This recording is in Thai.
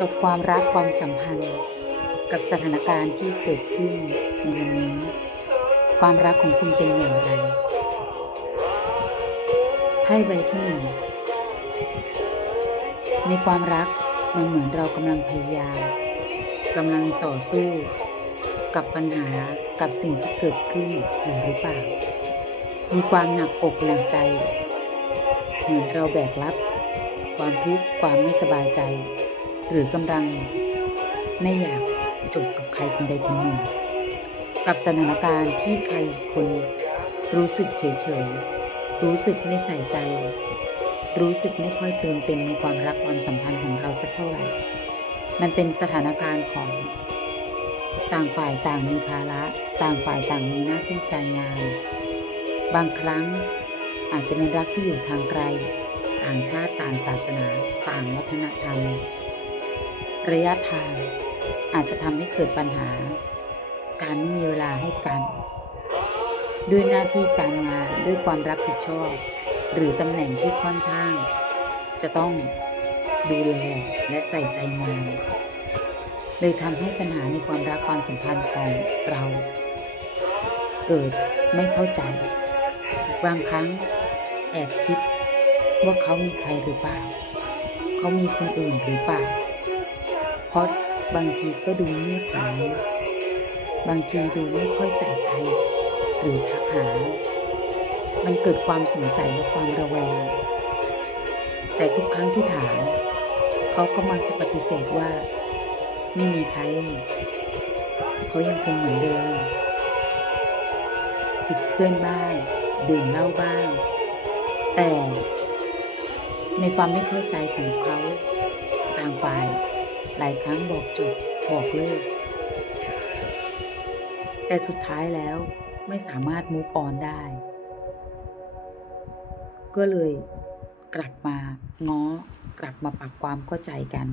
กับความรักความสัมพันธ์ กับสถานการณ์ที่เกิดขึ้นในวันนี้ ความรักของคุณเป็นอย่างไรไพ่ใบที่หนึ่งในความรักมันเหมือนเรากำลังพยายามกำลังต่อสู้ กับปัญหากับสิ่งที่เกิดขึ้นอยู่หรือเปล่า มีความหนักอกหนักใจ เหมือนเราแบกรับ ความทุกข์ความไม่สบายใจ หรือกำลัง ไม่อยากจบกับใครคนใดคนหนึ่ง กับสถานการณ์ที่ใครคนรู้สึกเฉยๆ รู้สึกไม่ใส่ใจ รู้สึกไม่ค่อยเติมเต็มในความรักความสัมพันธ์ของเราสักเท่าไหร่ มันเป็นสถานการณ์ของ ต่างฝ่ายต่างมีภาระ ต่างฝ่ายต่างมีหน้าที่การงาน บางครั้งอาจจะเป็นรักที่อยู่ทางไกล ต่างชาติต่างศาสนา ต่างวัฒนธรรม ระยะทาง อาจจะทำให้เกิดปัญหา การไม่มีเวลาให้กัน ด้วยหน้าที่การงานด้วยความรับผิดชอบ หรือตำแหน่งที่ค่อนข้าง จะต้องดูแลและใส่ใจงาน เลยทำให้ปัญหาในความรักความสัมพันธ์ของเรา เกิดไม่เข้าใจ บางครั้งแอบคิดว่าเขามีใครหรือเปล่า เขามีคนอื่นหรือเปล่า เพราะบางทีก็ดูเงียบหายบางทีดูไม่ค่อยใส่ใจ หรือทักหา มันเกิดความสงสัยและความระแวง แต่ทุกครั้งที่ถาม เขาก็มักจะปฏิเสธว่า ไม่มีใคร เขายังคงเหมือนเดิม ติดเพื่อนบ้าง ดื่มเหล้าบ้าง แต่ในความไม่เข้าใจของเขา ต่างฝ่าย หลายครั้งบอกจบบอกเลิก แต่สุดท้ายแล้วไม่สามารถมูฟออนได้ ก็เลยกลับมาง้อกลับมาปรับความเข้าใจกัน